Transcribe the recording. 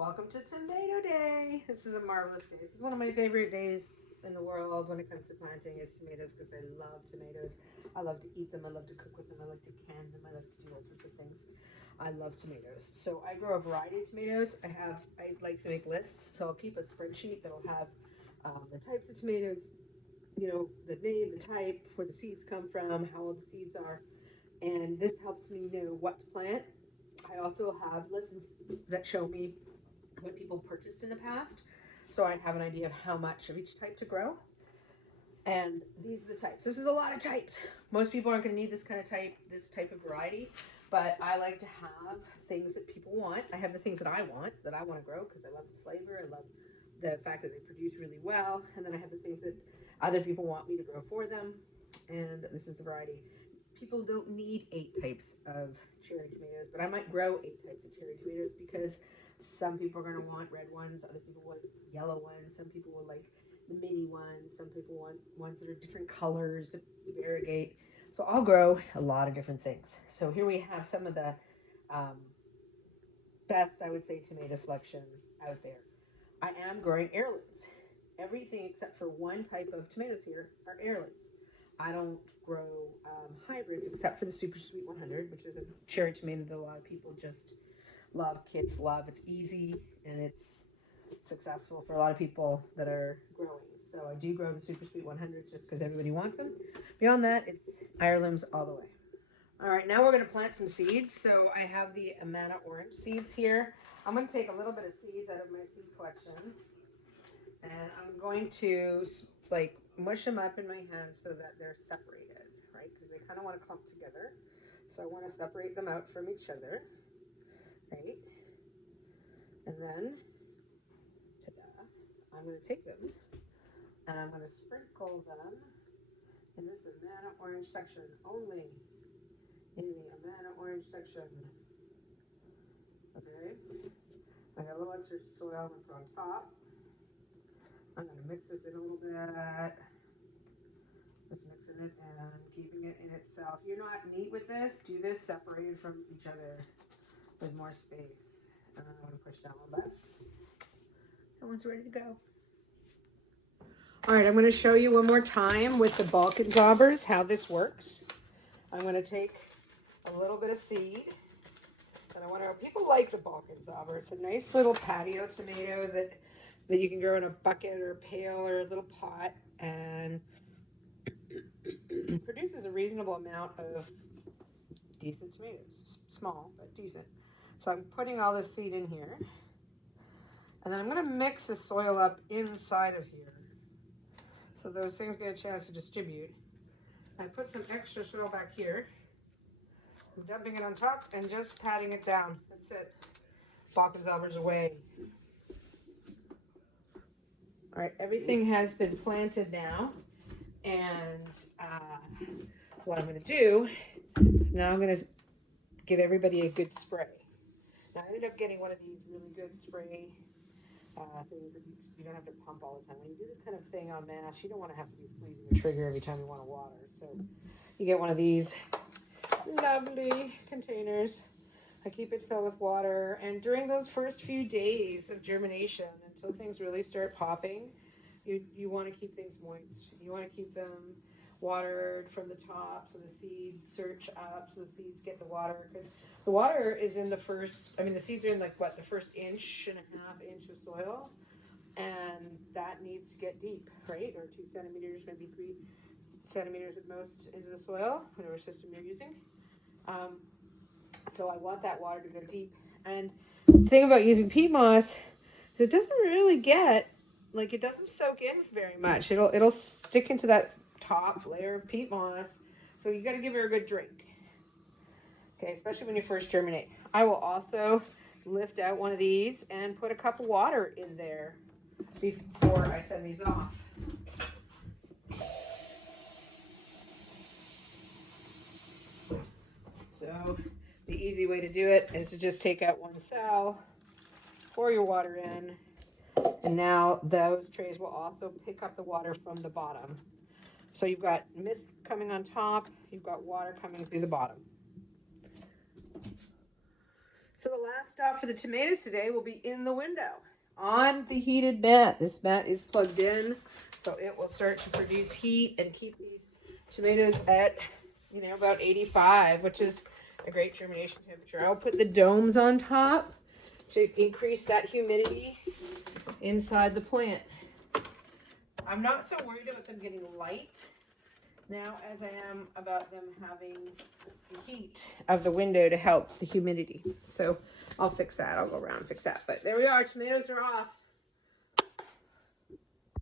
Welcome to Tomato Day. This is a marvelous day. This is one of my favorite days in the world when it comes to planting is tomatoes because I love tomatoes. I love to eat them. I love to cook with them. I like to can them. I love to do all sorts of things. I love tomatoes. So I grow a variety of tomatoes. I like to make lists. So I'll keep a spreadsheet that'll have the types of tomatoes, the name, the type, where the seeds come from, how old the seeds are. And this helps me know what to plant. I also have lists that show me what people purchased in the past. So I have an idea of how much of each type to grow. And these are the types. This is a lot of types. Most people aren't going to need this kind of type, this type of variety, but I like to have things that people want. I have the things that I want to grow because I love the flavor. I love the fact that they produce really well. And then I have the things that other people want me to grow for them. And this is the variety. People don't need 8 types of cherry tomatoes, but I might grow 8 types of cherry tomatoes because some people are going to want red ones, other people want yellow ones, some people will like the mini ones, some people want ones that are different colors, variegate. So I'll grow a lot of different things. So here we have some of the um, best, I would say, tomato selection out there. I am growing heirlooms. Everything except for one type of tomatoes here are heirlooms. I don't grow hybrids except for the Super Sweet 100, which is a cherry tomato that a lot of people just love, kids love. It's easy and it's successful for a lot of people that are growing. So I do grow the Super Sweet 100s just because everybody wants them. Beyond that, it's heirlooms all the way. All right, now we're going to plant some seeds. So I have the Amana orange seeds here. I'm going to take a little bit of seeds out of my seed collection, and I'm going to like mush them up in my hands so that they're separated, right? Because they kind of want to clump together. So I want to separate them out from each other, right? And then, ta-da, I'm going to take them and I'm going to sprinkle them in this Amana orange section only. In the Amana orange section. Okay. I got a little extra soil I'm going to put on top. I'm going to mix this in a little bit. Just mixing it and keeping it in itself. You're not neat with this. Do this separated from each other with more space. And then I'm going to push down a little bit. That one's ready to go. All right, I'm going to show you one more time with the Balkanzobbers how this works. I'm going to take a little bit of seed. And I want to, people like the Balkanzobber. It's a nice little patio tomato that you can grow in a bucket or a pail or a little pot, and produces a reasonable amount of decent tomatoes. Small, but decent. So I'm putting all this seed in here. And then I'm going to mix the soil up inside of here so those things get a chance to distribute. I put some extra soil back here. I'm dumping it on top and just patting it down. That's it. Balkanzobbers away. All right, everything has been planted now. And what I'm going to do, now I'm going to give everybody a good spray. Now I ended up getting one of these really good spray things that you don't have to pump all the time. When you do this kind of thing on mash, you don't want to have to be squeezing the trigger every time you want to water. So you get one of these lovely containers. I keep it filled with water, and during those first few days of germination, until things really start popping, you want to keep things moist. You want to keep them watered from the top so the seeds surge up, so the seeds get the water, because the water is in the first, the seeds are in like the first 1.5 inches of soil, and that needs to get deep, right? Or 2 centimeters, maybe 3 centimeters at most into the soil, whatever system you're using. So I want that water to go deep. And the thing about using peat moss, it doesn't really get, it doesn't soak in very much. It'll stick into that top layer of peat moss. So you got to give her a good drink. Okay, especially when you first germinate. I will also lift out one of these and put a cup of water in there before I send these off. So the easy way to do it is to just take out one cell, pour your water in, and now those trays will also pick up the water from the bottom. So you've got mist coming on top, you've got water coming through the bottom. So the last stop for the tomatoes today will be in the window on the heated mat. This mat is plugged in, so it will start to produce heat and keep these tomatoes at, you know, about 85, which is a great germination temperature. I'll put the domes on top to increase that humidity inside the plant. I'm not so worried about them getting light now as I am about them having the heat of the window to help the humidity. So I'll fix that. I'll go around and fix that. But there we are. Tomatoes are off.